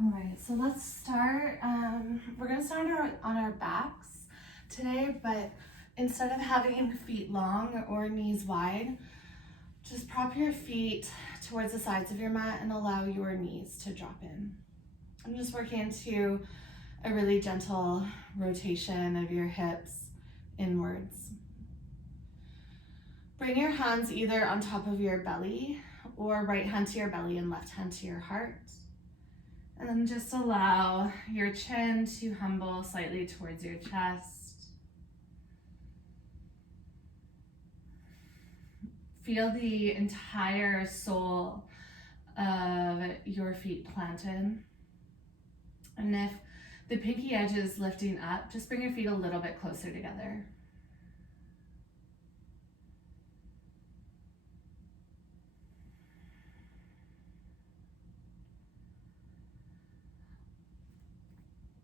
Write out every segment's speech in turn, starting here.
All right, so let's start. We're gonna start on our backs today, but instead of having feet long or knees wide, just prop your feet towards the sides of your mat and allow your knees to drop in. I'm just working into a really gentle rotation of your hips inwards. Bring your hands either on top of your belly or right hand to your belly and left hand to your heart. And then just allow your chin to humble slightly towards your chest. Feel the entire sole of your feet planted. And if the pinky edge is lifting up, just bring your feet a little bit closer together.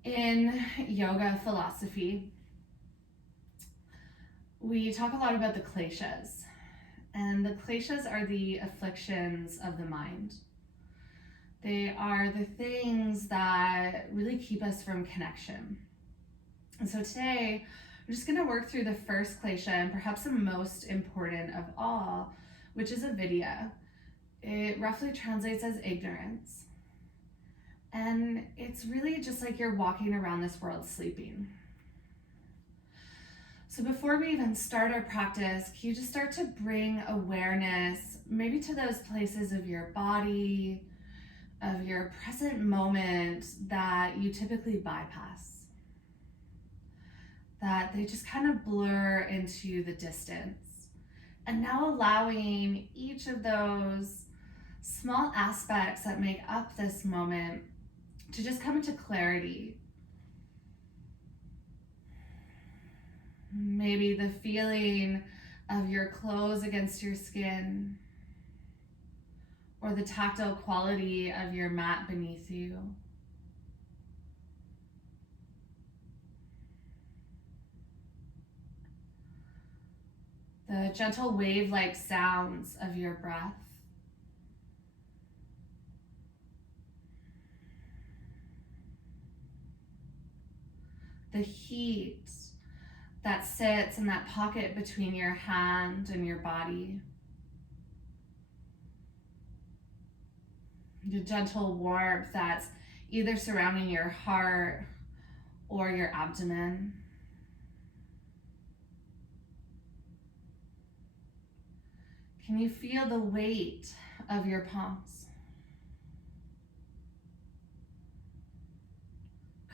In yoga philosophy, we talk a lot about the kleshas, and the kleshas are the afflictions of the mind. They are the things that really keep us from connection. And so today, we're just going to work through the first klesha, and perhaps the most important of all, which is avidya. It roughly translates as ignorance. And it's really just like you're walking around this world sleeping. So before we even start our practice, can you just start to bring awareness maybe to those places of your body, of your present moment that you typically bypass, that they just kind of blur into the distance. And now allowing each of those small aspects that make up this moment to just come into clarity. Maybe the feeling of your clothes against your skin, or the tactile quality of your mat beneath you. The gentle wave-like sounds of your breath. The heat that sits in that pocket between your hand and your body. The gentle warmth that's either surrounding your heart or your abdomen. Can you feel the weight of your palms?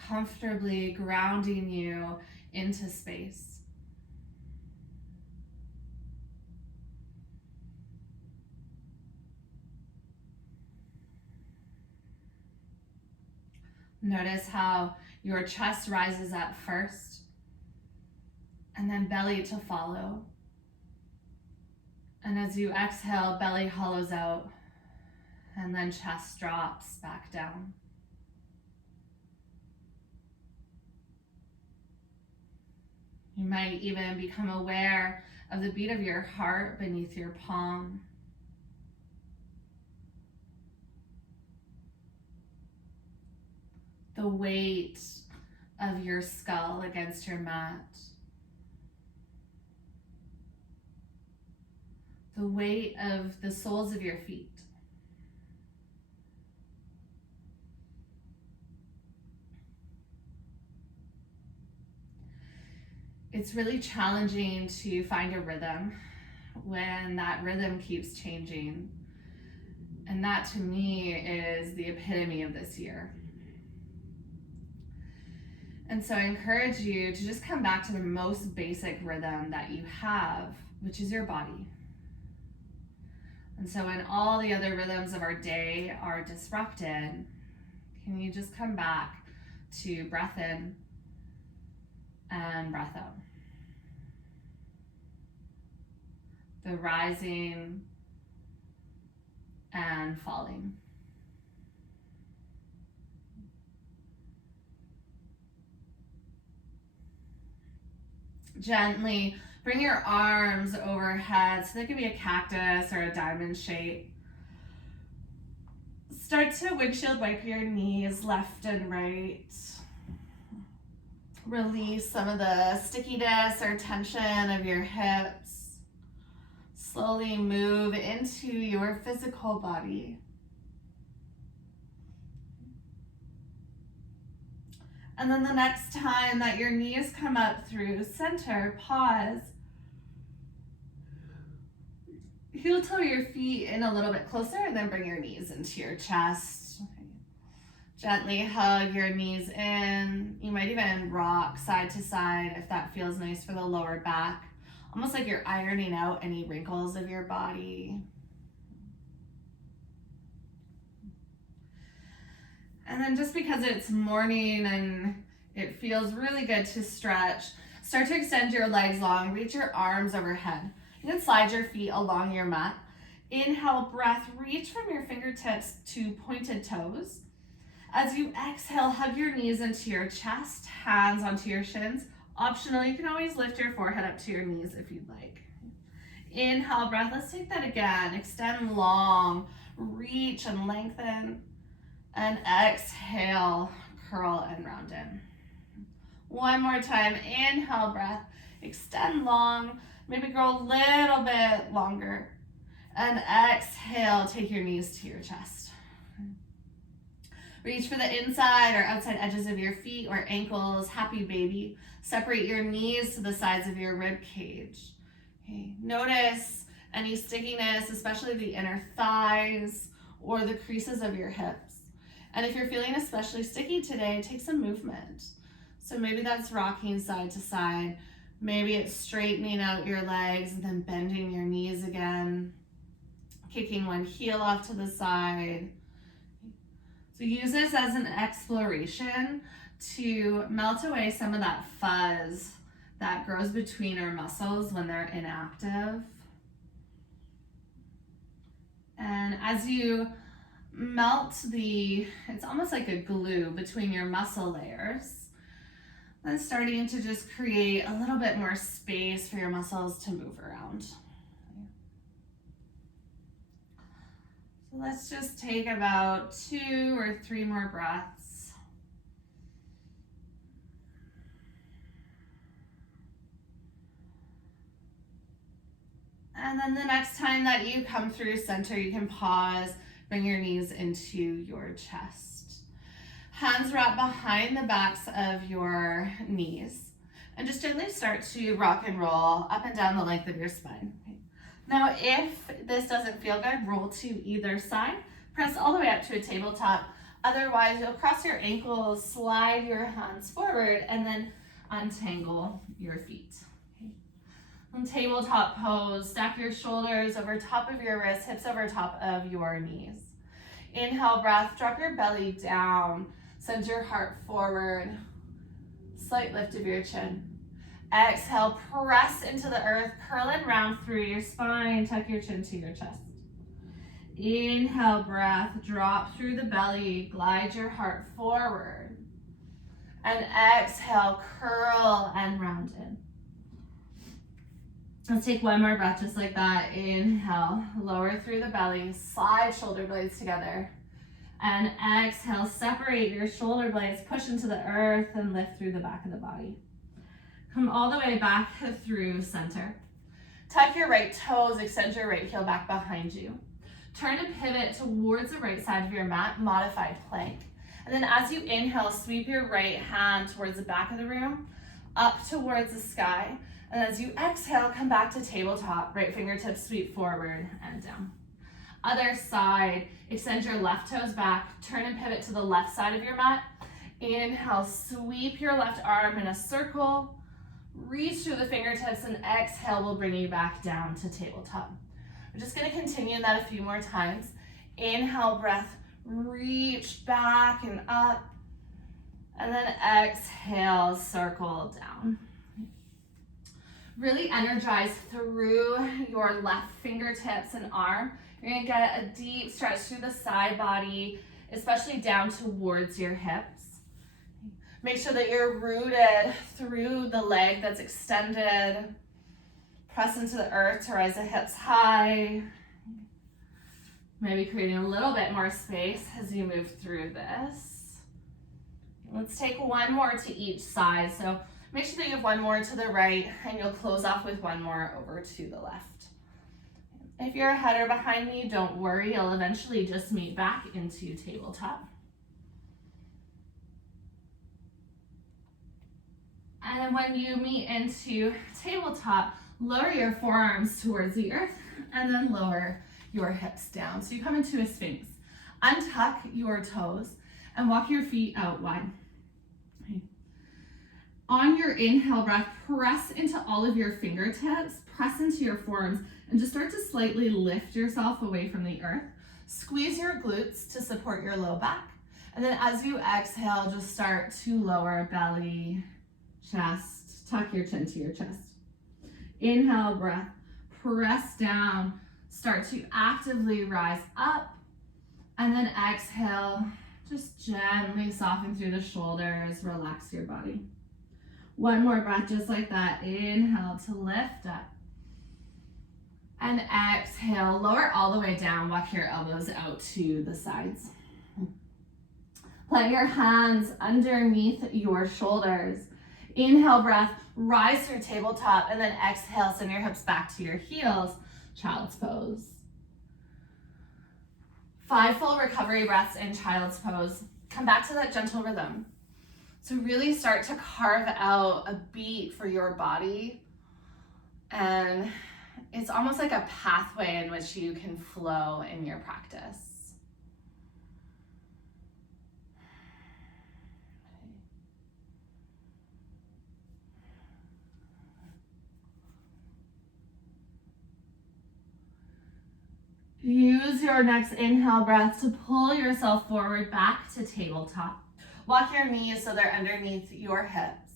Comfortably grounding you into space. Notice how your chest rises up first, and then belly to follow. And as you exhale, belly hollows out, and then chest drops back down. You might even become aware of the beat of your heart beneath your palm. The weight of your skull against your mat. The weight of the soles of your feet. It's really challenging to find a rhythm when that rhythm keeps changing. And that to me is the epitome of this year. And so I encourage you to just come back to the most basic rhythm that you have, which is your body. And so when all the other rhythms of our day are disrupted, can you just come back to breath in and breath out? The rising and falling. Gently bring your arms overhead, so they could be a cactus or a diamond shape. Start to windshield wipe your knees left and right. Release some of the stickiness or tension of your hips. Slowly move into your physical body. And then the next time that your knees come up through center, pause. Heel toe your feet in a little bit closer and then bring your knees into your chest. Gently hug your knees in. You might even rock side to side if that feels nice for the lower back. Almost like you're ironing out any wrinkles of your body. And then just because it's morning and it feels really good to stretch, start to extend your legs long, reach your arms overhead. You can slide your feet along your mat. Inhale, breath, reach from your fingertips to pointed toes. As you exhale, hug your knees into your chest, hands onto your shins. Optional, you can always lift your forehead up to your knees if you'd like. Inhale, breath, let's take that again. Extend long, reach and lengthen. And exhale, curl and round in. One more time, inhale, breath, extend long, maybe go a little bit longer. And exhale, take your knees to your chest. Reach for the inside or outside edges of your feet or ankles, happy baby. Separate your knees to the sides of your rib cage. Okay. Notice any stickiness, especially the inner thighs or the creases of your hips. And if you're feeling especially sticky today, take some movement. So maybe that's rocking side to side. Maybe it's straightening out your legs and then bending your knees again. Kicking one heel off to the side. So use this as an exploration to melt away some of that fuzz that grows between our muscles when they're inactive. And as you melt it's almost like a glue between your muscle layers, then starting to just create a little bit more space for your muscles to move around. So let's just take about 2 or 3 more breaths. And then the next time that you come through center, you can pause. Bring your knees into your chest. Hands wrap behind the backs of your knees. And just gently start to rock and roll up and down the length of your spine. Okay. Now, if this doesn't feel good, roll to either side. Press all the way up to a tabletop. Otherwise, you'll cross your ankles, slide your hands forward, and then untangle your feet. Okay. On tabletop pose, stack your shoulders over top of your wrists, hips over top of your knees. Inhale, breath, drop your belly down, send your heart forward, slight lift of your chin. Exhale, press into the earth, curl and round through your spine, tuck your chin to your chest. Inhale, breath, drop through the belly, glide your heart forward. And exhale, curl and round in. Let's take one more breath just like that. Inhale, lower through the belly, slide shoulder blades together. And exhale, separate your shoulder blades, push into the earth and lift through the back of the body. Come all the way back through center. Tuck your right toes, extend your right heel back behind you. Turn and pivot towards the right side of your mat, modified plank. And then as you inhale, sweep your right hand towards the back of the room, up towards the sky. And as you exhale, come back to tabletop, right fingertips sweep forward and down. Other side, extend your left toes back, turn and pivot to the left side of your mat. Inhale, sweep your left arm in a circle, reach through the fingertips, and exhale will bring you back down to tabletop. We're just gonna continue that a few more times. Inhale, breath, reach back and up, and then exhale, circle down. Really energize through your left fingertips and arm. You're gonna get a deep stretch through the side body, especially down towards your hips. Make sure that you're rooted through the leg that's extended. Press into the earth to rise the hips high. Maybe creating a little bit more space as you move through this. Let's take one more to each side. So make sure that you have one more to the right, and you'll close off with one more over to the left. If you're ahead or behind me, don't worry. You'll eventually just meet back into tabletop. And then when you meet into tabletop, lower your forearms towards the earth and then lower your hips down. So you come into a sphinx. Untuck your toes and walk your feet out wide. Okay. On your inhale breath, press into all of your fingertips, press into your forearms, and just start to slightly lift yourself away from the earth. Squeeze your glutes to support your low back. And then as you exhale, just start to lower belly, chest, tuck your chin to your chest. Inhale breath, press down, start to actively rise up, and then exhale, just gently soften through the shoulders, relax your body. One more breath just like that. Inhale to lift up. And exhale, lower all the way down, walk your elbows out to the sides. Plant your hands underneath your shoulders. Inhale breath, rise through tabletop, and then exhale, send your hips back to your heels, child's pose. 5 full recovery breaths in child's pose. Come back to that gentle rhythm. So really start to carve out a beat for your body, and it's almost like a pathway in which you can flow in your practice. Use your next inhale breath to pull yourself forward back to tabletop. Walk your knees so they're underneath your hips.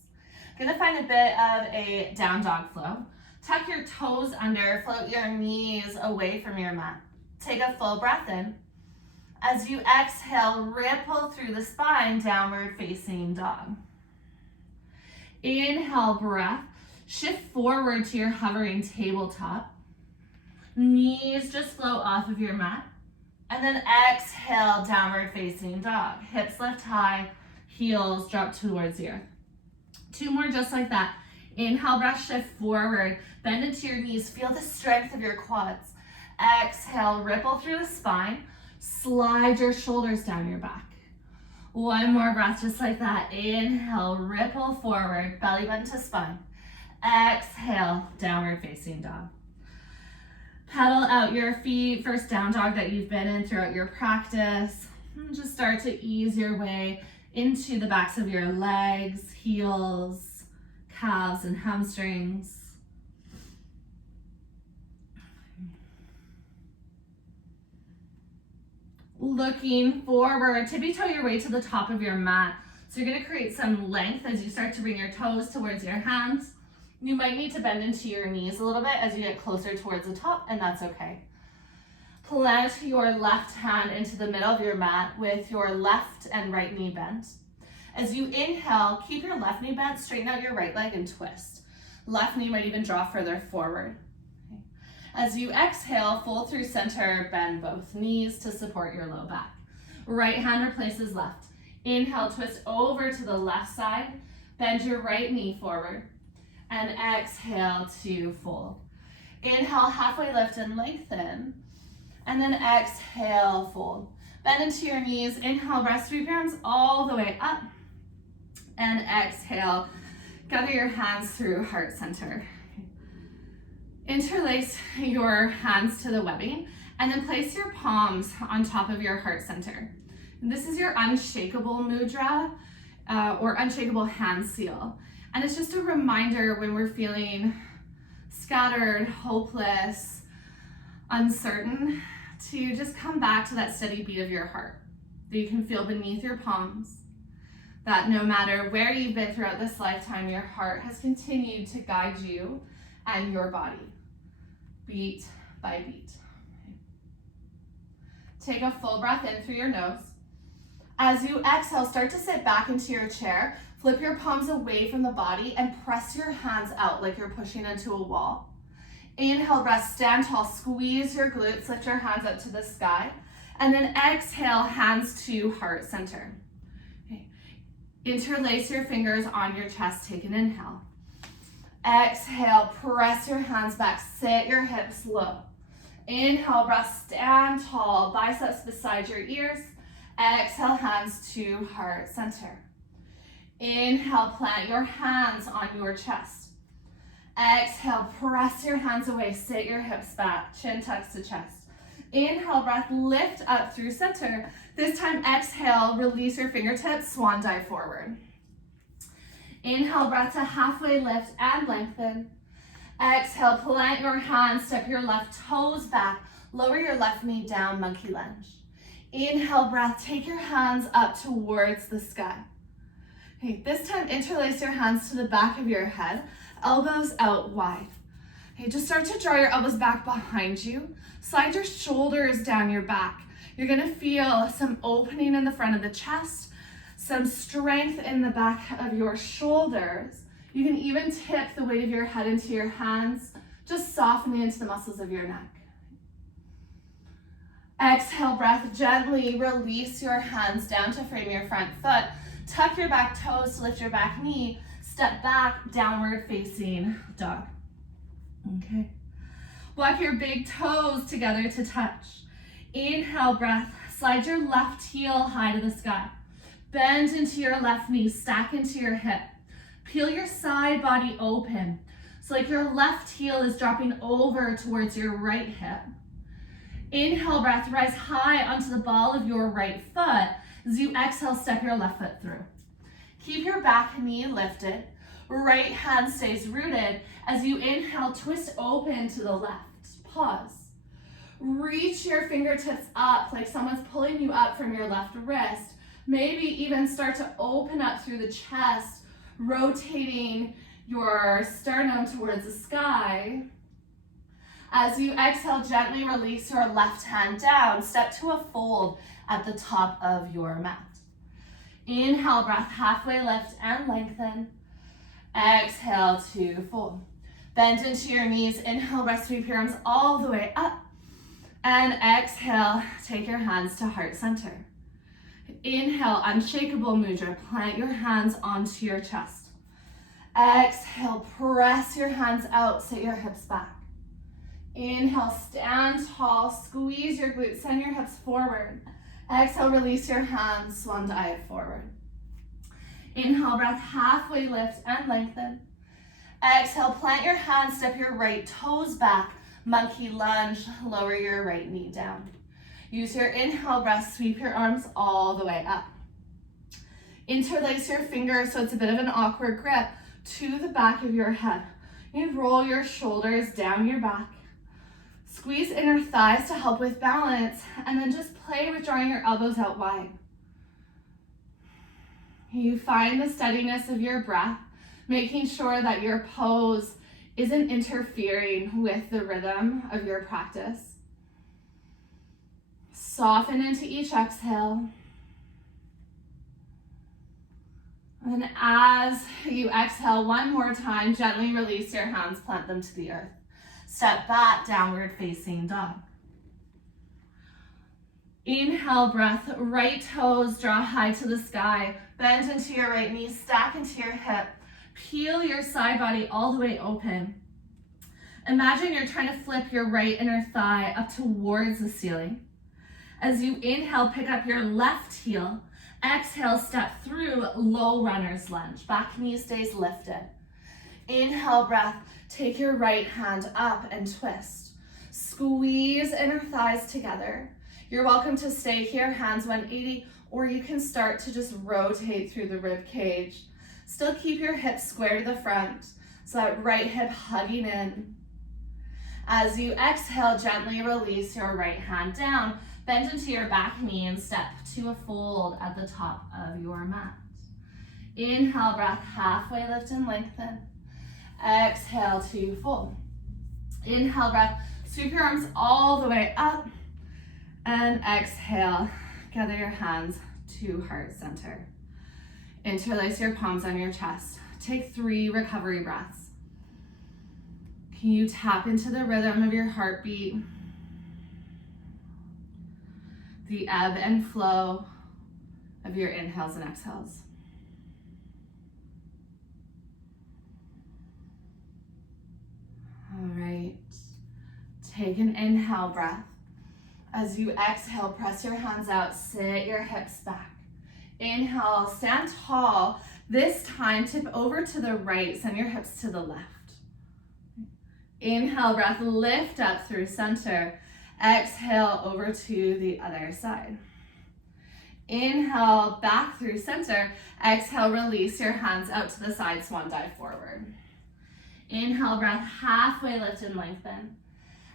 Gonna find a bit of a down dog flow. Tuck your toes under, float your knees away from your mat. Take a full breath in. As you exhale, ripple through the spine, downward facing dog. Inhale breath, shift forward to your hovering tabletop. Knees just float off of your mat. And then exhale, downward facing dog. Hips lift high, heels drop towards the earth. 2 more just like that. Inhale, breath, shift forward. Bend into your knees. Feel the strength of your quads. Exhale, ripple through the spine. Slide your shoulders down your back. 1 more breath just like that. Inhale, ripple forward, belly button to spine. Exhale, downward facing dog. Pedal out your feet, first down dog that you've been in throughout your practice. And just start to ease your way into the backs of your legs, heels, calves, and hamstrings. Looking forward, tippy toe your way to the top of your mat. So you're gonna create some length as you start to bring your toes towards your hands. You might need to bend into your knees a little bit as you get closer towards the top, and that's okay. Plant your left hand into the middle of your mat with your left and right knee bent. As you inhale, keep your left knee bent, straighten out your right leg and twist. Left knee might even draw further forward. Okay. As you exhale, fold through center, bend both knees to support your low back. Right hand replaces left. Inhale, twist over to the left side, bend your right knee forward. And exhale to fold. Inhale, halfway lift and lengthen. And then exhale, fold. Bend into your knees. Inhale, breath, sweep your arms all the way up. And exhale, gather your hands through heart center. Interlace your hands to the webbing and then place your palms on top of your heart center. This is your unshakable mudra or unshakable hand seal. And it's just a reminder when we're feeling scattered, hopeless, uncertain, to just come back to that steady beat of your heart that you can feel beneath your palms, that no matter where you've been throughout this lifetime, your heart has continued to guide you and your body, beat by beat. Take a full breath in through your nose. As you exhale, start to sit back into your chair. Flip your palms away from the body and press your hands out like you're pushing into a wall. Inhale, breath, stand tall, squeeze your glutes, lift your hands up to the sky. And then exhale, hands to heart center. Okay. Interlace your fingers on your chest, take an inhale. Exhale, press your hands back, sit your hips low. Inhale, breath, stand tall, biceps beside your ears. Exhale, hands to heart center. Inhale, plant your hands on your chest. Exhale, press your hands away, sit your hips back, chin tucks to chest. Inhale, breath, lift up through center. This time, exhale, release your fingertips, swan dive forward. Inhale, breath to halfway lift and lengthen. Exhale, plant your hands, step your left toes back, lower your left knee down, monkey lunge. Inhale, breath, take your hands up towards the sky. Okay, this time interlace your hands to the back of your head, elbows out wide. Okay, just start to draw your elbows back behind you. Slide your shoulders down your back. You're gonna feel some opening in the front of the chest, some strength in the back of your shoulders. You can even tip the weight of your head into your hands, just softening into the muscles of your neck. Exhale, breath, gently release your hands down to frame your front foot. Tuck your back toes to lift your back knee. Step back, downward facing dog. Okay. Walk your big toes together to touch. Inhale, breath, slide your left heel high to the sky. Bend into your left knee, stack into your hip. Peel your side body open. So like your left heel is dropping over towards your right hip. Inhale, breath, rise high onto the ball of your right foot. As you exhale, step your left foot through. Keep your back knee lifted. Right hand stays rooted. As you inhale, twist open to the left. Pause. Reach your fingertips up like someone's pulling you up from your left wrist. Maybe even start to open up through the chest, rotating your sternum towards the sky. As you exhale, gently release your left hand down. Step to a fold at the top of your mat. Inhale, breath, halfway lift and lengthen. Exhale to fold. Bend into your knees. Inhale, breath, sweep your arms all the way up. And exhale, take your hands to heart center. Inhale, unshakable mudra. Plant your hands onto your chest. Exhale, press your hands out, sit your hips back. Inhale, stand tall, squeeze your glutes, send your hips forward. Exhale, release your hands, swan dive forward. Inhale, breath, halfway lift and lengthen. Exhale, plant your hands, step your right toes back, monkey lunge, lower your right knee down. Use your inhale breath, sweep your arms all the way up. Interlace your fingers so it's a bit of an awkward grip to the back of your head. You roll your shoulders down your back. Squeeze inner thighs to help with balance, and then just play with drawing your elbows out wide. You find the steadiness of your breath, making sure that your pose isn't interfering with the rhythm of your practice. Soften into each exhale. And as you exhale one more time, gently release your hands, plant them to the earth. Step back, downward facing dog. Inhale, breath, right toes draw high to the sky. Bend into your right knee, stack into your hip. Peel your side body all the way open. Imagine you're trying to flip your right inner thigh up towards the ceiling. As you inhale, pick up your left heel. Exhale, step through low runner's lunge. Back knee stays lifted. Inhale, breath, take your right hand up and twist. Squeeze inner thighs together. You're welcome to stay here, hands 180, or you can start to just rotate through the rib cage. Still keep your hips square to the front, so that right hip hugging in. As you exhale, gently release your right hand down. Bend into your back knee and step to a fold at the top of your mat. Inhale, breath, halfway lift and lengthen. Exhale to fold. Inhale, breath, sweep your arms all the way up. And exhale, gather your hands to heart center. Interlace your palms on your chest. Take 3 recovery breaths. Can you tap into the rhythm of your heartbeat? The ebb and flow of your inhales and exhales. All right. Take an inhale breath. As you exhale, press your hands out, sit your hips back. Inhale, stand tall. This time, tip over to the right, send your hips to the left. Inhale, breath, lift up through center. Exhale, over to the other side. Inhale, back through center. Exhale, release your hands out to the side, swan dive forward. Inhale, breath, halfway lift and lengthen.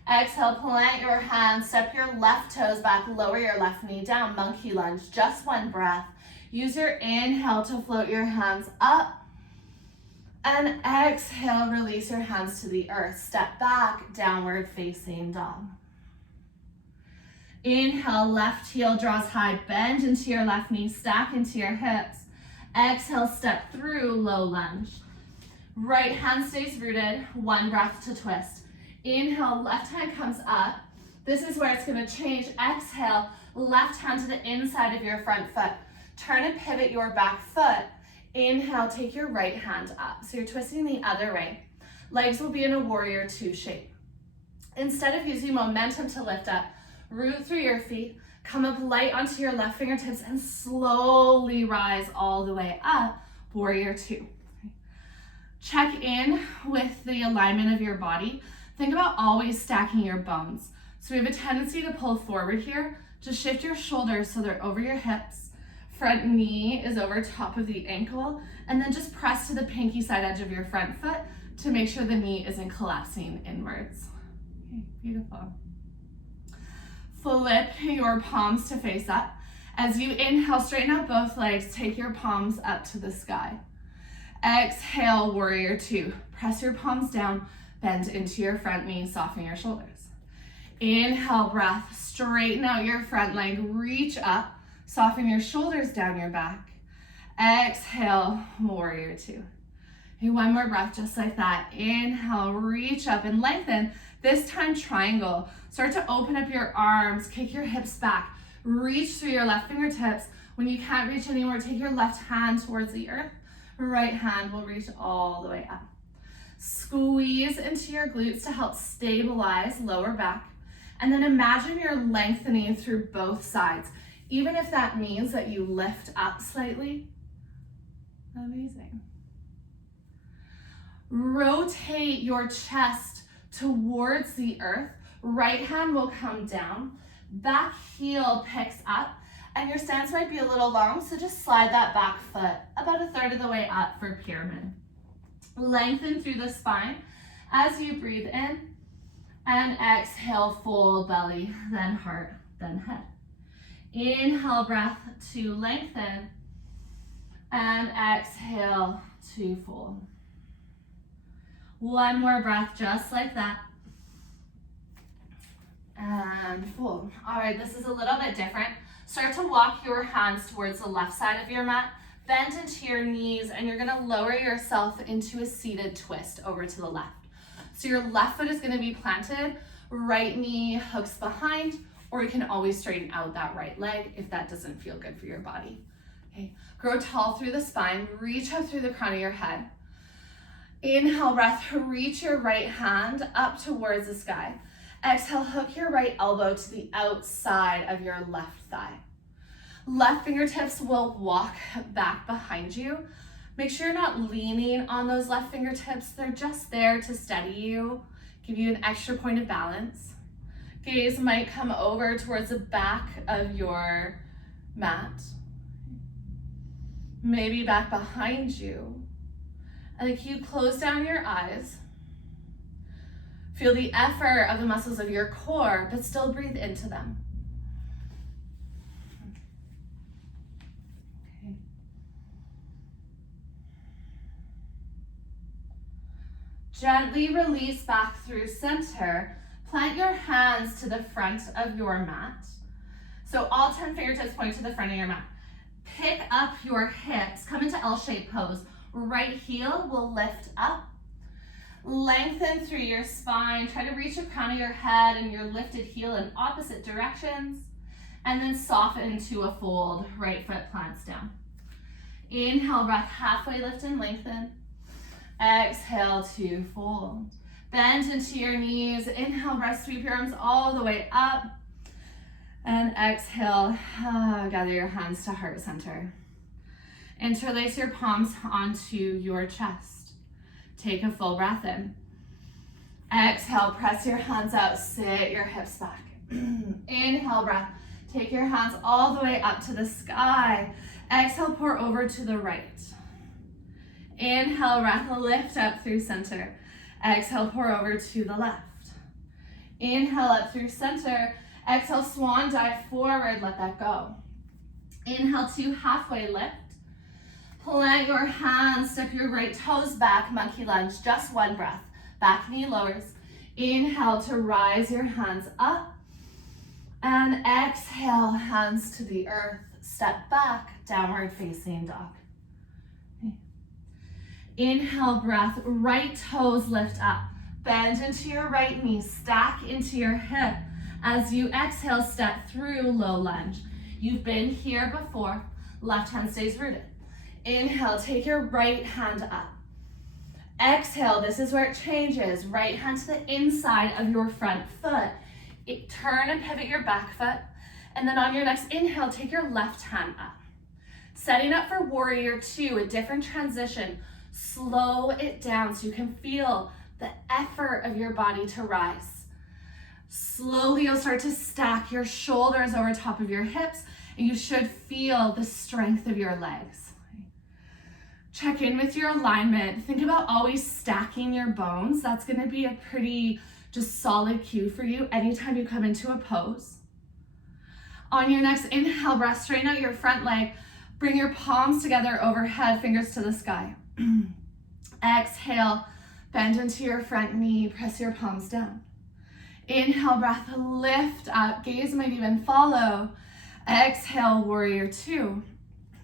Exhale, plant your hands, step your left toes back, lower your left knee down, monkey lunge, just one breath. Use your inhale to float your hands up. And exhale, release your hands to the earth. Step back, downward facing dog. Inhale, left heel draws high, bend into your left knee, stack into your hips. Exhale, step through, low lunge. Right hand stays rooted, one breath to twist. Inhale, left hand comes up. This is where it's gonna change. Exhale, left hand to the inside of your front foot. Turn and pivot your back foot. Inhale, take your right hand up. So you're twisting the other way. Legs will be in a warrior two shape. Instead of using momentum to lift up, root through your feet, come up light onto your left fingertips and slowly rise all the way up, warrior two. Check in with the alignment of your body. Think about always stacking your bones. So we have a tendency to pull forward here. Just shift your shoulders so they're over your hips. Front knee is over top of the ankle. And then just press to the pinky side edge of your front foot to make sure the knee isn't collapsing inwards. Okay, beautiful. Flip your palms to face up. As you inhale, straighten out both legs. Take your palms up to the sky. Exhale, warrior two. Press your palms down. Bend into your front knee, soften your shoulders. Inhale, breath, straighten out your front leg, reach up, soften your shoulders down your back. Exhale, warrior two. Okay, one more breath, just like that. Inhale, reach up and lengthen. This time, triangle. Start to open up your arms, kick your hips back, reach through your left fingertips. When you can't reach anymore, take your left hand towards the earth. Right hand will reach all the way up. Squeeze into your glutes to help stabilize lower back. And then imagine you're lengthening through both sides, even if that means that you lift up slightly. Amazing. Rotate your chest towards the earth. Right hand will come down. Back heel picks up. And your stance might be a little long, so just slide that back foot about a third of the way up for pyramid. Lengthen through the spine as you breathe in, and exhale, full belly, then heart, then head. Inhale, breath to lengthen, and exhale to fold. One more breath, just like that. And fold. All right, this is a little bit different. Start to walk your hands towards the left side of your mat. Bend into your knees, and you're gonna lower yourself into a seated twist over to the left. So your left foot is gonna be planted, right knee hooks behind, or you can always straighten out that right leg if that doesn't feel good for your body. Okay, grow tall through the spine, reach up through the crown of your head. Inhale, breath, reach your right hand up towards the sky. Exhale, hook your right elbow to the outside of your left thigh. Left fingertips will walk back behind you. Make sure you're not leaning on those left fingertips. They're just there to steady you, give you an extra point of balance. Gaze might come over towards the back of your mat. Maybe back behind you. And then you close down your eyes. Feel the effort of the muscles of your core, but still breathe into them. Okay. Gently release back through center. Plant your hands to the front of your mat. So all 10 fingertips point to the front of your mat. Pick up your hips, come into L-shaped pose. Right heel will lift up. Lengthen through your spine. Try to reach the crown of your head and your lifted heel in opposite directions. And then soften to a fold. Right foot plants down. Inhale, breath, halfway lift and lengthen. Exhale to fold. Bend into your knees. Inhale, breath, sweep your arms all the way up. And exhale, gather your hands to heart center. Interlace your palms onto your chest. Take a full breath in. Exhale, press your hands out, sit your hips back. Inhale, breath. Take your hands all the way up to the sky. Exhale, pour over to the right. Inhale, breath, lift up through center. Exhale, pour over to the left. Inhale, up through center. Exhale, swan dive forward, let that go. Inhale to halfway lift. Plant your hands, step your right toes back, monkey lunge, just one breath. Back knee lowers. Inhale to rise your hands up. And exhale, hands to the earth. Step back, downward facing dog. Okay. Inhale, breath, right toes lift up. Bend into your right knee, stack into your hip. As you exhale, step through low lunge. You've been here before. Left hand stays rooted. Inhale, take your right hand up. Exhale, this is where it changes. Right hand to the inside of your front foot. Turn and pivot your back foot. And then on your next inhale, take your left hand up. Setting up for warrior two, a different transition. Slow it down so you can feel the effort of your body to rise. Slowly, you'll start to stack your shoulders over top of your hips, and you should feel the strength of your legs. Check in with your alignment. Think about always stacking your bones. That's going to be a pretty just solid cue for you anytime you come into a pose. On your next inhale, breath, straighten out your front leg. Bring your palms together overhead, fingers to the sky. Exhale, bend into your front knee, press your palms down. Inhale, breath, lift up, gaze might even follow. Exhale, warrior two.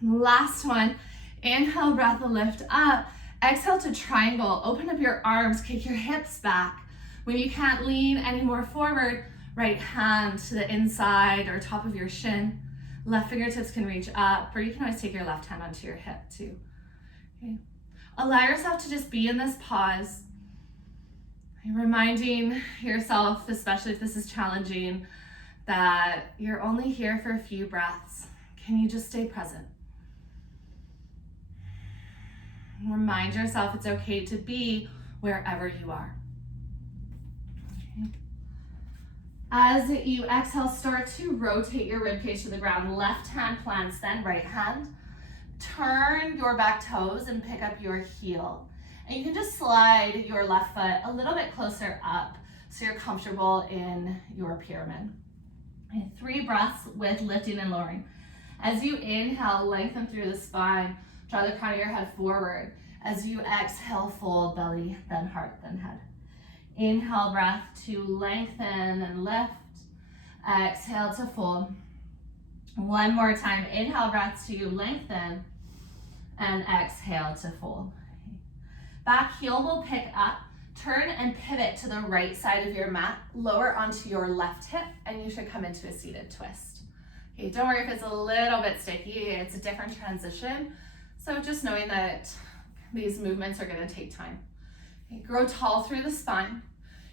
Last one, inhale, breath, lift up. Exhale to triangle, open up your arms, kick your hips back. When you can't lean any more forward, right hand to the inside or top of your shin. Left fingertips can reach up, or you can always take your left hand onto your hip too. Okay. Allow yourself to just be in this pause. Reminding yourself, especially if this is challenging, that you're only here for a few breaths. Can you just stay present? Remind yourself it's okay to be wherever you are. Okay. As you exhale, start to rotate your ribcage to the ground. Left hand plants, then right hand. Turn your back toes and pick up your heel. And you can just slide your left foot a little bit closer up so you're comfortable in your pyramid. And 3 breaths with lifting and lowering. As you inhale, lengthen through the spine. Draw the crown of your head forward. As you exhale, fold belly, then heart, then head. Inhale, breath to lengthen and lift. Exhale to fold. One more time. Inhale, breath to lengthen. And exhale to fold. Back heel will pick up. Turn and pivot to the right side of your mat. Lower onto your left hip, and you should come into a seated twist. Okay, don't worry if it's a little bit sticky. It's a different transition. So just knowing that these movements are going to take time. Okay, grow tall through the spine.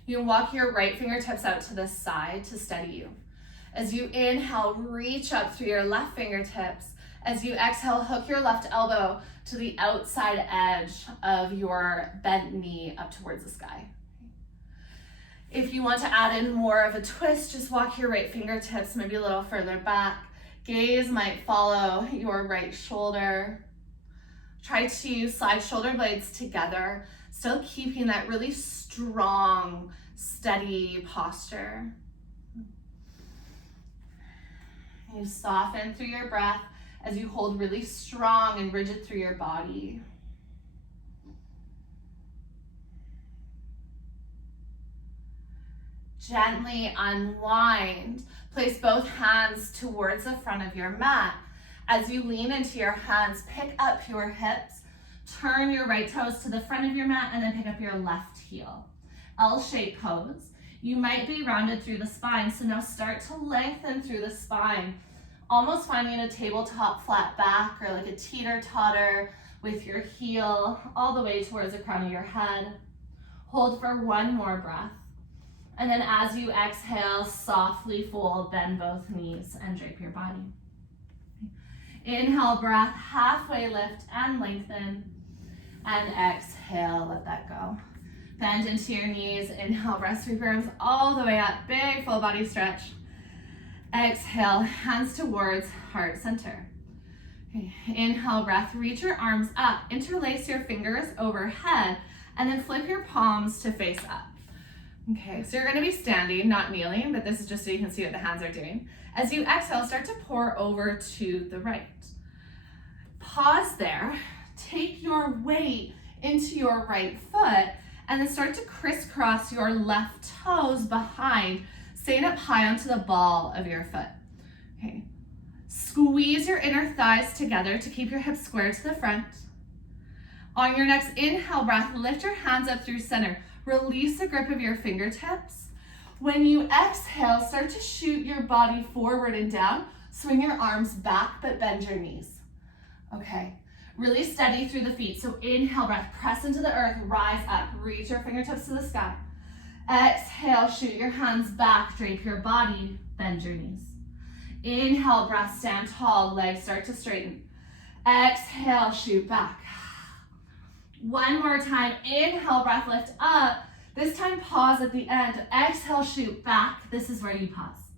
You can walk your right fingertips out to the side to steady you. As you inhale, reach up through your left fingertips. As you exhale, hook your left elbow to the outside edge of your bent knee up towards the sky. If you want to add in more of a twist, just walk your right fingertips maybe a little further back. Gaze might follow your right shoulder. Try to slide shoulder blades together, still keeping that really strong, steady posture. You soften through your breath as you hold really strong and rigid through your body. Gently unwind. Place both hands towards the front of your mat. As you lean into your hands, pick up your hips, Turn your right toes to the front of your mat and then pick up your left heel. L-shaped pose. You might be rounded through the spine, so now start to lengthen through the spine, almost finding a tabletop flat back or like a teeter-totter with your heel all the way towards the crown of your head. Hold for one more breath. And then as you exhale, softly fold, bend both knees and drape your body. Inhale, breath, halfway lift and lengthen. And exhale, let that go. Bend into your knees. Inhale, breath, sweep your arms all the way up. Big full body stretch. Exhale, hands towards heart center. Okay. Inhale, breath, reach your arms up. Interlace your fingers overhead and then flip your palms to face up. Okay, so you're gonna be standing, not kneeling, but this is just so you can see what the hands are doing. As you exhale, start to pour over to the right. Pause there, take your weight into your right foot, and then start to crisscross your left toes behind, staying up high onto the ball of your foot. Okay, squeeze your inner thighs together to keep your hips square to the front. On your next inhale breath, lift your hands up through center. Release the grip of your fingertips. When you exhale, start to shoot your body forward and down. Swing your arms back, but bend your knees. Okay, really steady through the feet. So inhale, breath, press into the earth, rise up, reach your fingertips to the sky. Exhale, shoot your hands back, drape your body, bend your knees. Inhale, breath, stand tall, legs start to straighten. Exhale, shoot back. One more time, inhale, breath, lift up. This time, pause at the end. Exhale, shoot back. This is where you pause.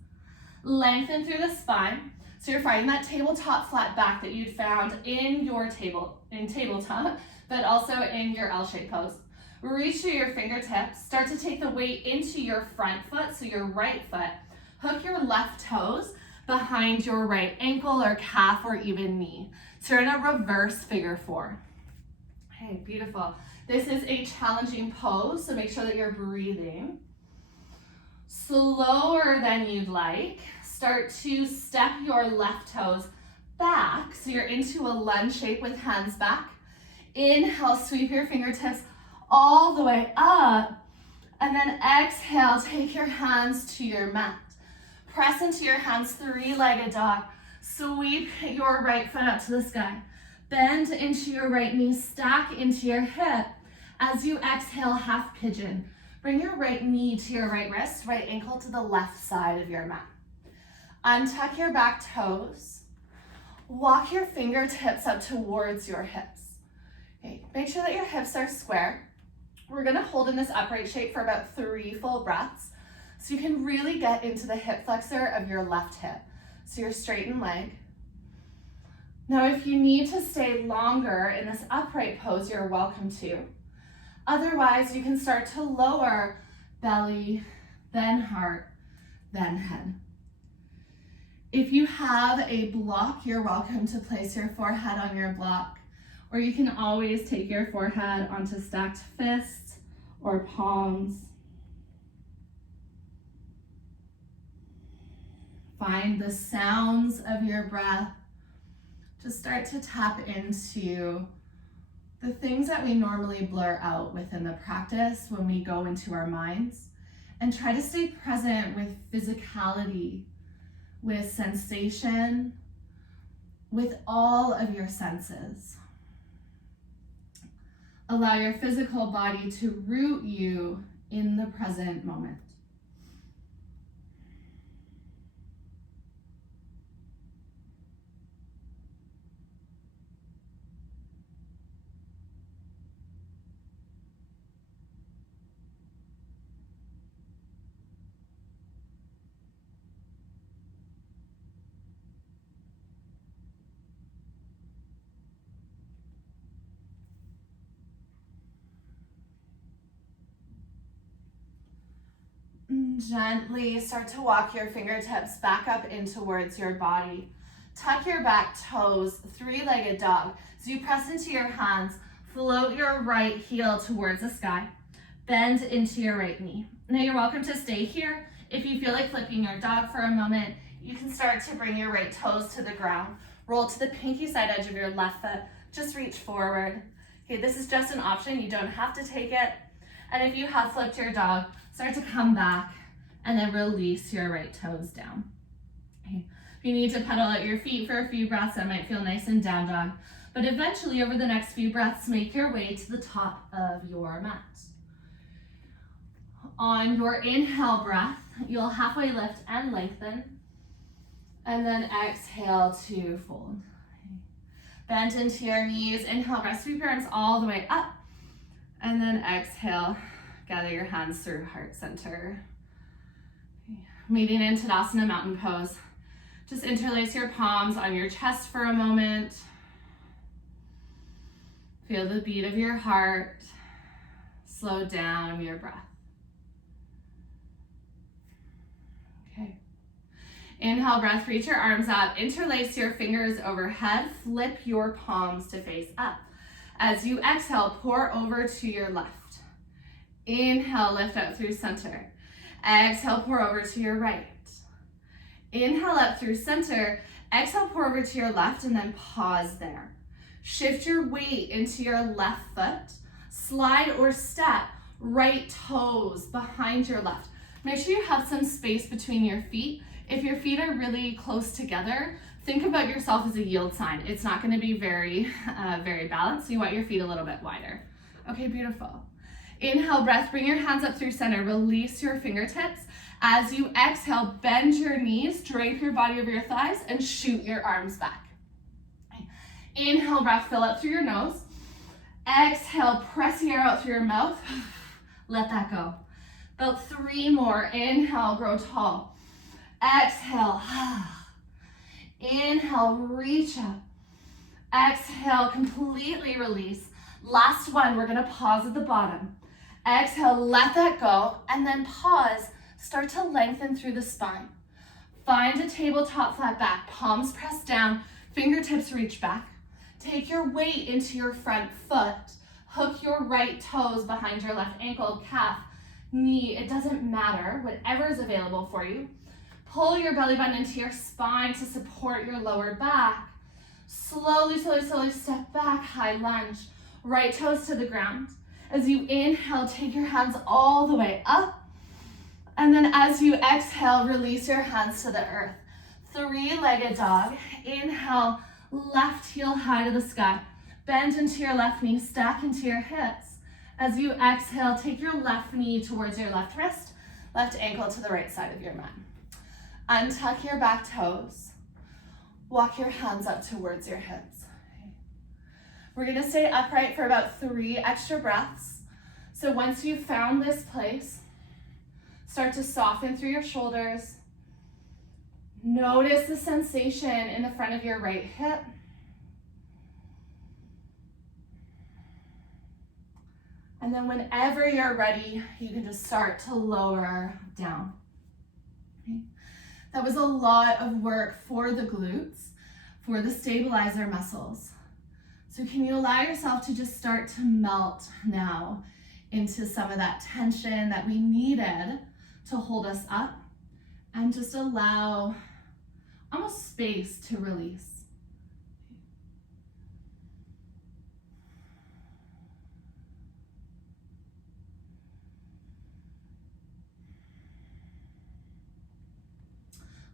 Lengthen through the spine. So you're finding that tabletop flat back that you'd found in your tabletop, but also in your L-shaped pose. Reach through your fingertips. Start to take the weight into your front foot, so your right foot. Hook your left toes behind your right ankle or calf or even knee. So you're in a reverse figure four. Okay, beautiful. This is a challenging pose, so make sure that you're breathing. Slower than you'd like. Start to step your left toes back, so you're into a lunge shape with hands back. Inhale, sweep your fingertips all the way up, and then exhale, take your hands to your mat. Press into your hands, three-legged dog. Sweep your right foot up to the sky. Bend into your right knee, stack into your hip. As you exhale, half pigeon. Bring your right knee to your right wrist, right ankle to the left side of your mat. Untuck your back toes. Walk your fingertips up towards your hips. Okay, make sure that your hips are square. We're gonna hold in this upright shape for about 3 full breaths, so you can really get into the hip flexor of your left hip. So your straightened leg. Now, if you need to stay longer in this upright pose, you're welcome to. Otherwise, you can start to lower belly, then heart, then head. If you have a block, you're welcome to place your forehead on your block, or you can always take your forehead onto stacked fists or palms. Find the sounds of your breath. Just start to tap into the things that we normally blur out within the practice when we go into our minds, and try to stay present with physicality, with sensation, with all of your senses. Allow your physical body to root you in the present moment. Gently start to walk your fingertips back up in towards your body. Tuck your back toes, three-legged dog. As you press into your hands, float your right heel towards the sky. Bend into your right knee. Now you're welcome to stay here. If you feel like flipping your dog for a moment, you can start to bring your right toes to the ground. Roll to the pinky side edge of your left foot. Just reach forward. Okay, this is just an option. You don't have to take it. And if you have flipped your dog, start to come back and then release your right toes down. Okay. If you need to pedal out your feet for a few breaths, that might feel nice in down dog. But eventually, over the next few breaths, make your way to the top of your mat. On your inhale breath, you'll halfway lift and lengthen. And then exhale to fold. Bend into your knees. Inhale, breath, sweep your arms all the way up. And then exhale, gather your hands through heart center. Meeting in Tadasana Mountain Pose. Just interlace your palms on your chest for a moment. Feel the beat of your heart. Slow down your breath. Okay. Inhale, breath, reach your arms up. Interlace your fingers overhead. Flip your palms to face up. As you exhale, pour over to your left. Inhale, lift up through center. Exhale, pour over to your right. Inhale up through center. Exhale, pour over to your left, and then pause there. Shift your weight into your left foot. Slide or step right toes behind your left. Make sure you have some space between your feet. If your feet are really close together, think about yourself as a yield sign. It's not going to be very balanced. So you want your feet a little bit wider. Okay, beautiful. Inhale, breath, bring your hands up through center. Release your fingertips. As you exhale, bend your knees, drape your body over your thighs, and shoot your arms back. Inhale, breath, fill up through your nose. Exhale, press the air out through your mouth. Let that go. About 3 more. Inhale, grow tall. Exhale. Inhale, reach up. Exhale, completely release. Last one, we're gonna pause at the bottom. Exhale, let that go, and then pause. Start to lengthen through the spine. Find a tabletop flat back, palms pressed down, fingertips reach back. Take your weight into your front foot. Hook your right toes behind your left ankle, calf, knee. It doesn't matter, whatever is available for you. Pull your belly button into your spine to support your lower back. Slowly, slowly, slowly step back, high lunge. Right toes to the ground. As you inhale, take your hands all the way up. And then as you exhale, release your hands to the earth. 3-legged dog. Inhale, left heel high to the sky. Bend into your left knee, stack into your hips. As you exhale, take your left knee towards your left wrist, left ankle to the right side of your mat. Untuck your back toes. Walk your hands up towards your hips. We're gonna stay upright for about 3 extra breaths. So once you've found this place, start to soften through your shoulders. Notice the sensation in the front of your right hip. And then whenever you're ready, you can just start to lower down. Okay. That was a lot of work for the glutes, for the stabilizer muscles. So can you allow yourself to just start to melt now into some of that tension that we needed to hold us up, and just allow almost space to release.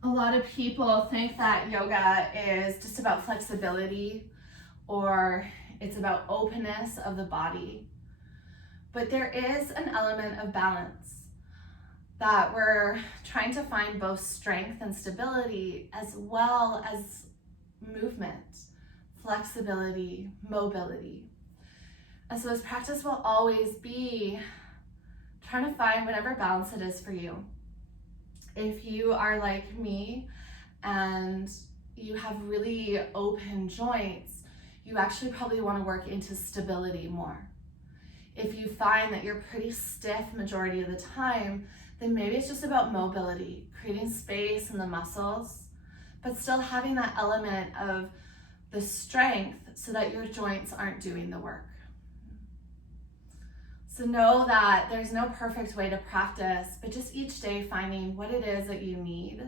A lot of people think that yoga is just about flexibility or it's about openness of the body. But there is an element of balance that we're trying to find both strength and stability as well as movement, flexibility, mobility. And so this practice will always be trying to find whatever balance it is for you. If you are like me and you have really open joints, you actually probably want to work into stability more. If you find that you're pretty stiff majority of the time, then maybe it's just about mobility, creating space in the muscles, but still having that element of the strength so that your joints aren't doing the work. So know that there's no perfect way to practice, but just each day finding what it is that you need,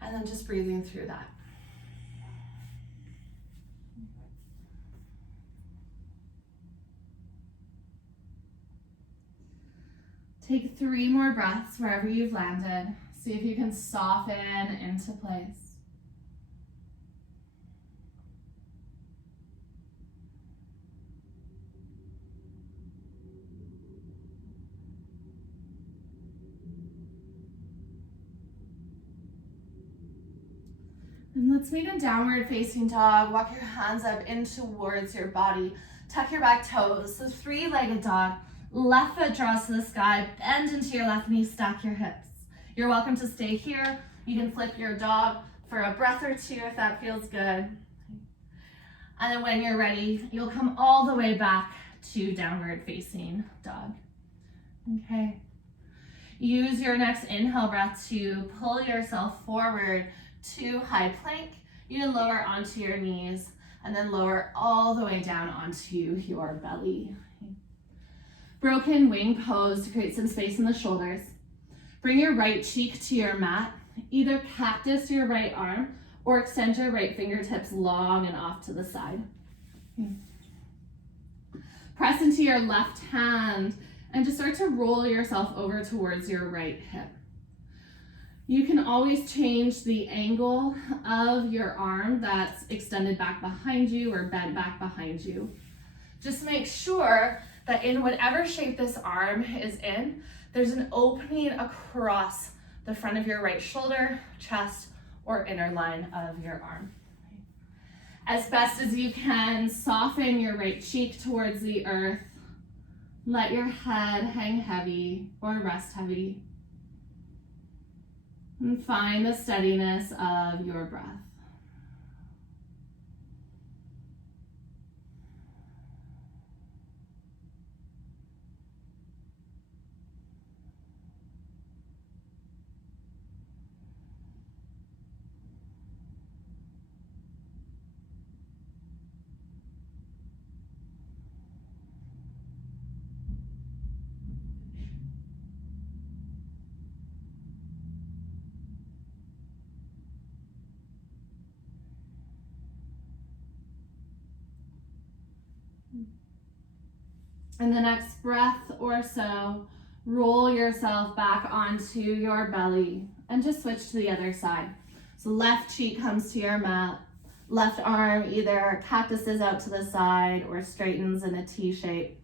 and then just breathing through that. Take 3 more breaths wherever you've landed. See if you can soften into place. And let's meet in downward facing dog. Walk your hands up in towards your body. Tuck your back toes. So 3-legged dog. Left foot draws to the sky. Bend into your left knee. Stack your hips. You're welcome to stay here. You can flip your dog for a breath or 2 if that feels good. And then when you're ready, you'll come all the way back to downward facing dog. Okay. Use your next inhale breath to pull yourself forward to high plank. You can lower onto your knees and then lower all the way down onto your belly. Broken wing pose to create some space in the shoulders. Bring your right cheek to your mat. Either cactus your right arm or extend your right fingertips long and off to the side. Press into your left hand and just start to roll yourself over towards your right hip. You can always change the angle of your arm that's extended back behind you or bent back behind you. Just make sure that in whatever shape this arm is in, there's an opening across the front of your right shoulder, chest, or inner line of your arm. As best as you can, soften your right cheek towards the earth. Let your head hang heavy or rest heavy. And find the steadiness of your breath. And the next breath or so, roll yourself back onto your belly and just switch to the other side. So left cheek comes to your mat, left arm either cactuses out to the side or straightens in a T shape.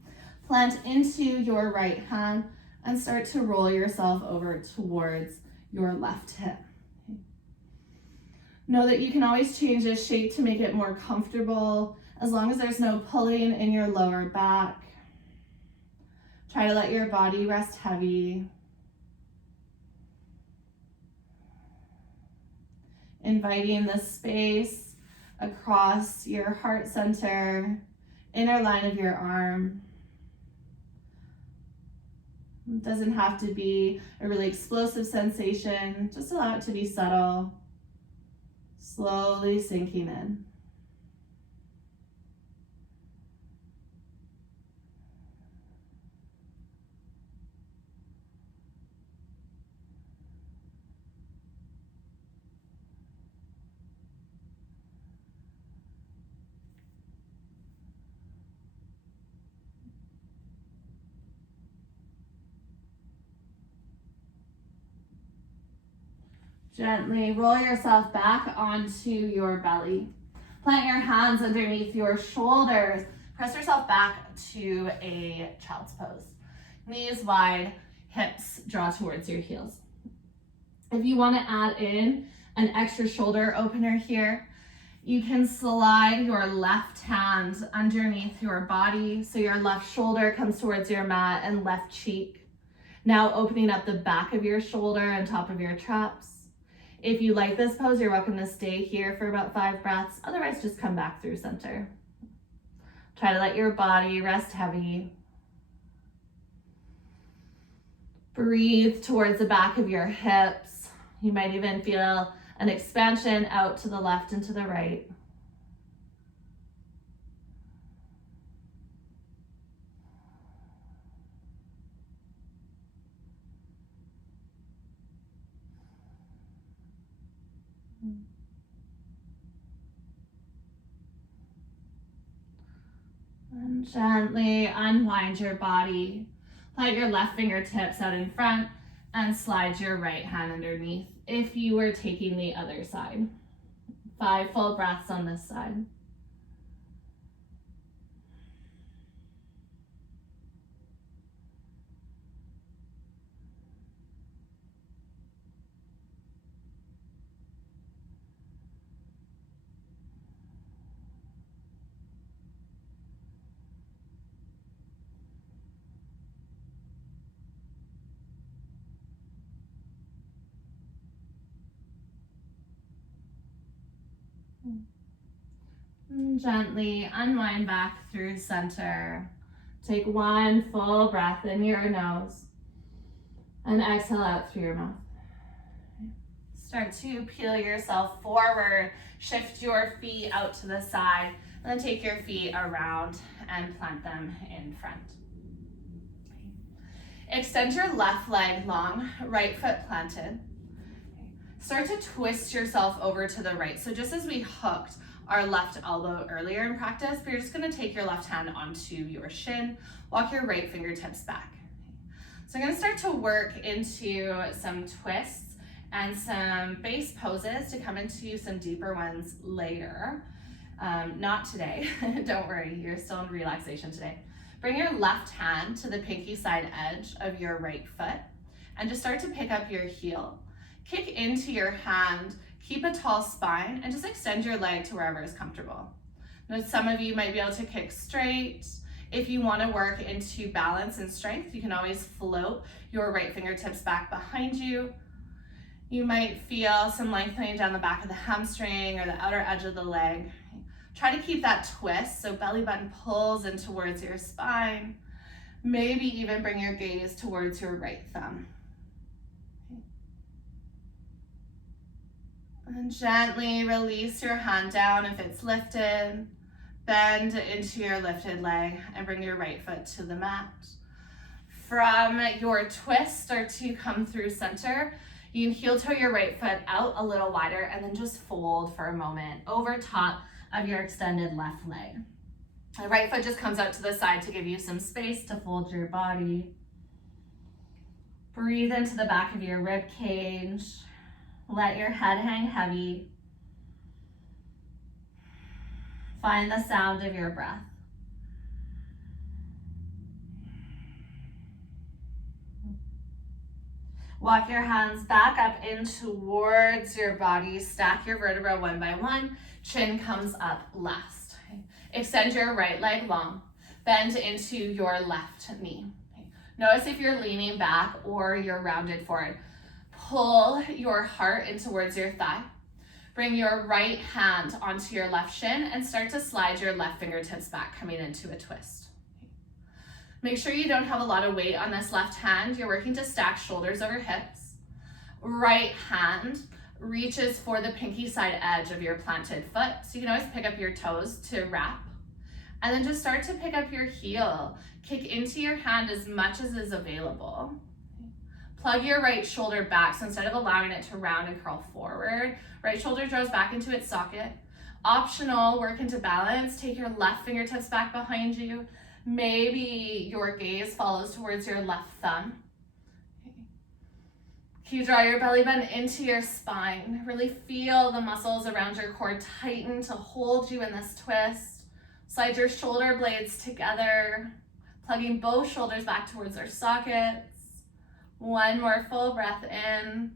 Plant into your right hand and start to roll yourself over towards your left hip. Know that you can always change this shape to make it more comfortable as long as there's no pulling in your lower back. Try to let your body rest heavy. Inviting the space across your heart center, inner line of your arm. It doesn't have to be a really explosive sensation. Just allow it to be subtle, slowly sinking in. Gently roll yourself back onto your belly. Plant your hands underneath your shoulders. Press yourself back to a child's pose. Knees wide, hips draw towards your heels. If you want to add in an extra shoulder opener here, you can slide your left hand underneath your body so your left shoulder comes towards your mat and left cheek. Now opening up the back of your shoulder and top of your traps. If you like this pose, you're welcome to stay here for about 5 breaths. Otherwise, just come back through center. Try to let your body rest heavy. Breathe towards the back of your hips. You might even feel an expansion out to the left and to the right. And gently unwind your body. Let your left fingertips out in front and slide your right hand underneath if you were taking the other side. 5 full breaths on this side. And gently unwind back through center. Take 1 full breath in your nose and exhale out through your mouth. Start to peel yourself forward, shift your feet out to the side, and then take your feet around and plant them in front. Extend your left leg long, right foot planted. Start to twist yourself over to the right. So just as we hooked our left elbow earlier in practice, but you're just gonna take your left hand onto your shin, walk your right fingertips back. So I'm gonna start to work into some twists and some base poses to come into some deeper ones later. Not today, don't worry, you're still in relaxation today. Bring your left hand to the pinky side edge of your right foot and just start to pick up your heel. Kick into your hand, keep a tall spine, and just extend your leg to wherever is comfortable. Now, some of you might be able to kick straight. If you want to work into balance and strength, you can always float your right fingertips back behind you. You might feel some lengthening down the back of the hamstring or the outer edge of the leg. Try to keep that twist so belly button pulls in towards your spine. Maybe even bring your gaze towards your right thumb. And gently release your hand down if it's lifted. Bend into your lifted leg and bring your right foot to the mat. From your twist, start to come through center. You can heel toe your right foot out a little wider and then just fold for a moment over top of your extended left leg. The right foot just comes out to the side to give you some space to fold your body. Breathe into the back of your rib cage. Let your head hang heavy. Find the sound of your breath. Walk your hands back up in towards your body. Stack your vertebrae one by one. Chin comes up last. Extend your right leg long. Bend into your left knee. Notice if you're leaning back or you're rounded forward. Pull your heart in towards your thigh. Bring your right hand onto your left shin and start to slide your left fingertips back, coming into a twist. Make sure you don't have a lot of weight on this left hand. You're working to stack shoulders over hips. Right hand reaches for the pinky side edge of your planted foot. So you can always pick up your toes to wrap. And then just start to pick up your heel. Kick into your hand as much as is available. Plug your right shoulder back, so instead of allowing it to round and curl forward, right shoulder draws back into its socket. Optional, work into balance. Take your left fingertips back behind you. Maybe your gaze follows towards your left thumb. Can you draw your belly button into your spine? Really feel the muscles around your core tighten to hold you in this twist. Slide your shoulder blades together, plugging both shoulders back towards their sockets. One more full breath in,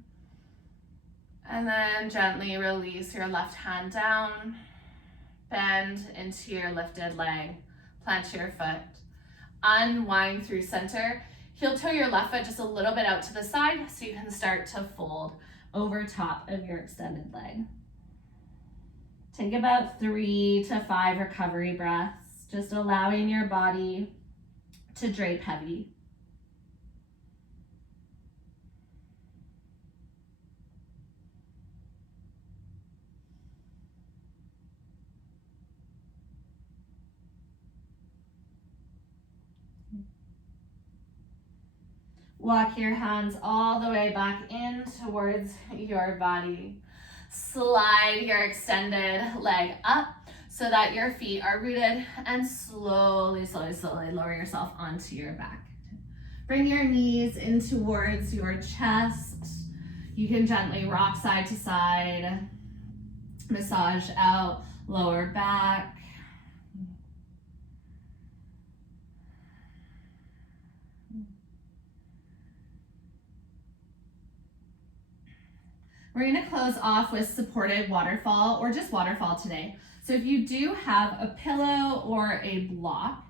and then gently release your left hand down, bend into your lifted leg, plant your foot, unwind through center, heel toe your left foot just a little bit out to the side so you can start to fold over top of your extended leg. Take about 3 to 5 recovery breaths, just allowing your body to drape heavy. Walk your hands all the way back in towards your body. Slide your extended leg up so that your feet are rooted, and slowly lower yourself onto your back. Bring your knees in towards your chest. You can gently rock side to side, massage out lower back. We're going to close off with supported waterfall or just waterfall today. So if you do have a pillow or a block,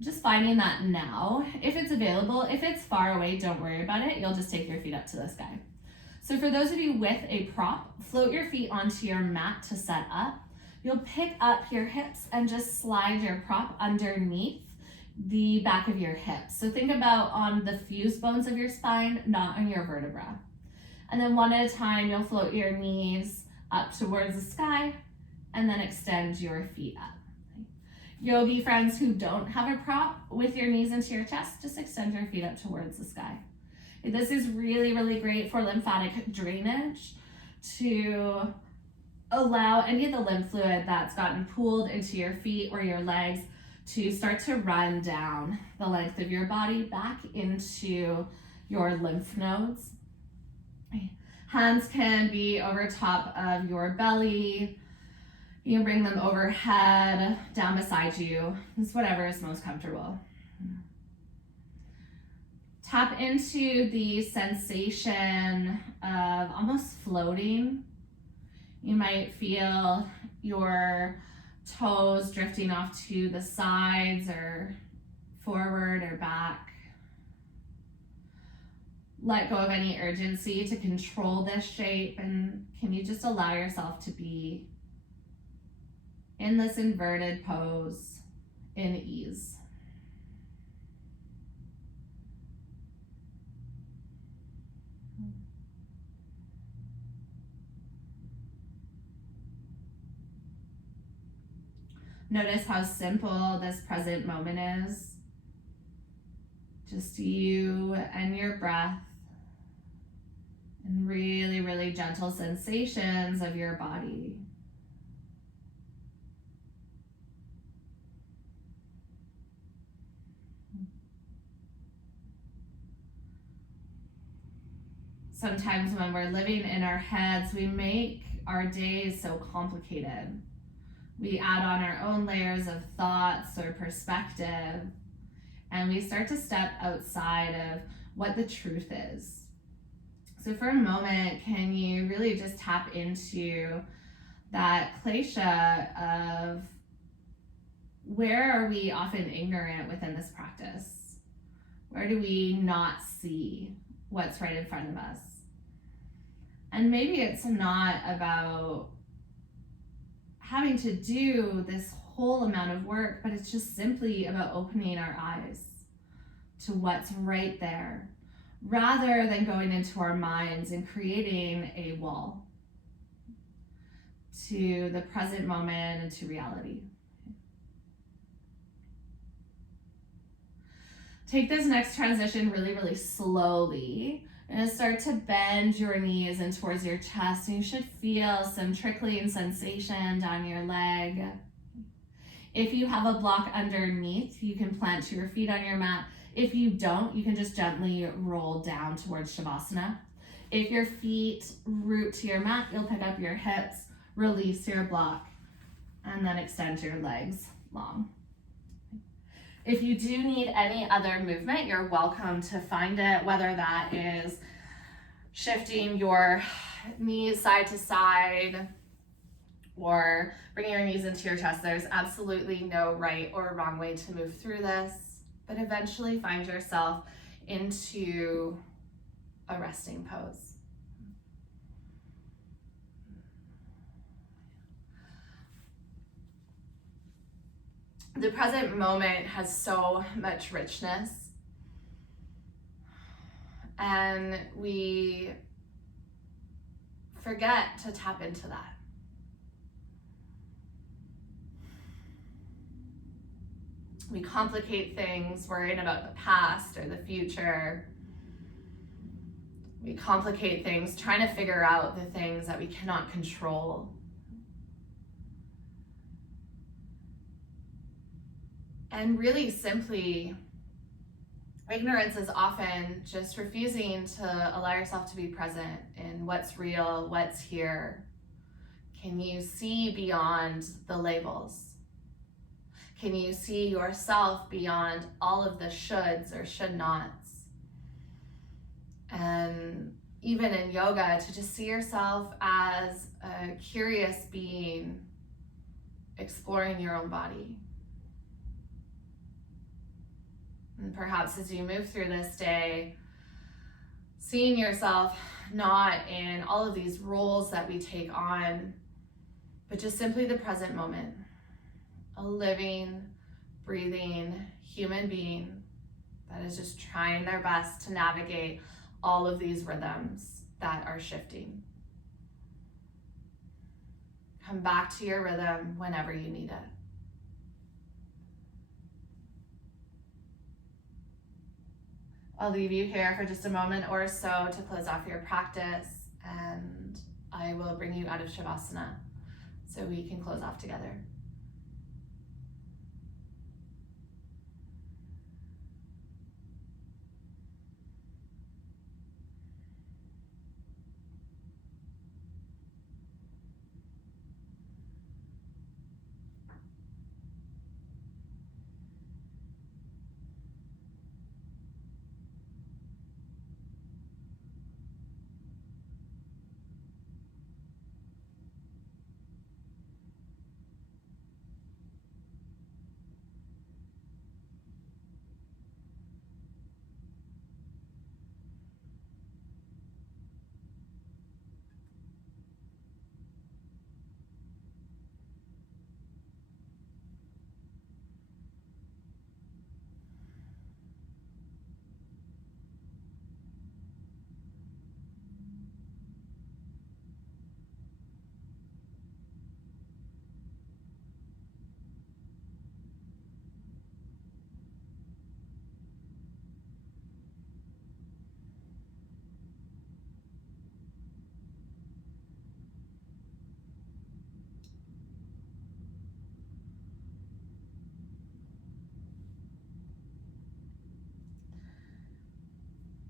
just finding that now, if it's available. If it's far away, don't worry about it. You'll just take your feet up to the sky. So for those of you with a prop, float your feet onto your mat to set up. You'll pick up your hips and just slide your prop underneath the back of your hips. So think about on the fused bones of your spine, not on your vertebra. And then one at a time, you'll float your knees up towards the sky and then extend your feet up. Yogi friends who don't have a prop, with your knees into your chest, just extend your feet up towards the sky. This is really, really great for lymphatic drainage, to allow any of the lymph fluid that's gotten pooled into your feet or your legs to start to run down the length of your body back into your lymph nodes. Hands can be over top of your belly. You can bring them overhead, down beside you. It's whatever is most comfortable. Tap into the sensation of almost floating. You might feel your toes drifting off to the sides or forward or back. Let go of any urgency to control this shape, and can you just allow yourself to be in this inverted pose in ease. Notice how simple this present moment is. Just you and your breath, and really, really gentle sensations of your body. Sometimes when we're living in our heads, we make our days so complicated. We add on our own layers of thoughts or perspective, and we start to step outside of what the truth is. So for a moment, can you really just tap into that klesha of where are we often ignorant within this practice? Where do we not see what's right in front of us? And maybe it's not about having to do this whole amount of work, but it's just simply about opening our eyes to what's right there, rather than going into our minds and creating a wall to the present moment and to reality. Take this next transition really, really slowly. And start to bend your knees in towards your chest, and you should feel some trickling sensation down your leg. If you have a block underneath, you can plant your feet on your mat. If you don't, you can just gently roll down towards Shavasana. If your feet root to your mat, you'll pick up your hips, release your block, and then extend your legs long. If you do need any other movement, you're welcome to find it, whether that is shifting your knees side to side or bringing your knees into your chest. There's absolutely no right or wrong way to move through this, but eventually find yourself into a resting pose. The present moment has so much richness, and we forget to tap into that. We complicate things worrying about the past or the future. We complicate things trying to figure out the things that we cannot control. And really simply Ignorance is often just refusing to allow yourself to be present in what's real, what's here. Can you see beyond the labels? Can you see yourself beyond all of the shoulds or should nots? And even in yoga, to just see yourself as a curious being exploring your own body. And perhaps as you move through this day, seeing yourself not in all of these roles that we take on, but just simply the present moment. A living, breathing human being that is just trying their best to navigate all of these rhythms that are shifting. Come back to your rhythm whenever you need it. I'll leave you here for just a moment or so to close off your practice, and I will bring you out of Shavasana so we can close off together.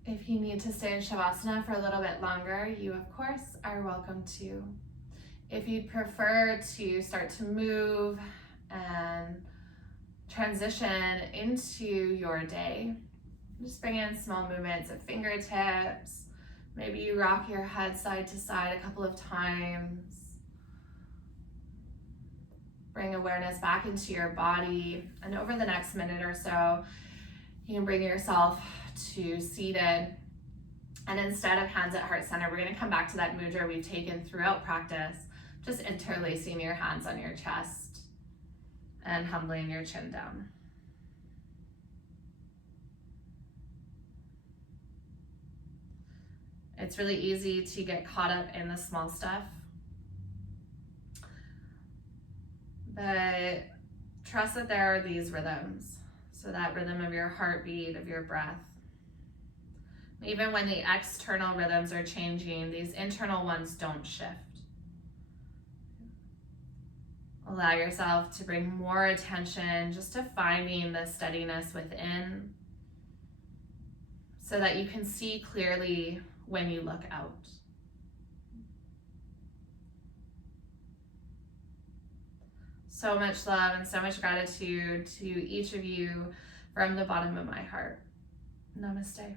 If you need to stay in Shavasana for a little bit longer, you of course are welcome to. If you'd prefer to start to move and transition into your day, just bring in small movements of fingertips. Maybe you rock your head side to side a couple of times. Bring awareness back into your body. And over the next minute or so, you can bring yourself to seated. And instead of hands at heart center, we're going to come back to that mudra we've taken throughout practice, just interlacing your hands on your chest and humbling your chin down. It's really easy to get caught up in the small stuff, but trust that there are these rhythms. So that rhythm of your heartbeat, of your breath. Even when the external rhythms are changing, these internal ones don't shift. Allow yourself to bring more attention just to finding the steadiness within so that you can see clearly when you look out. So much love and so much gratitude to each of you from the bottom of my heart. Namaste.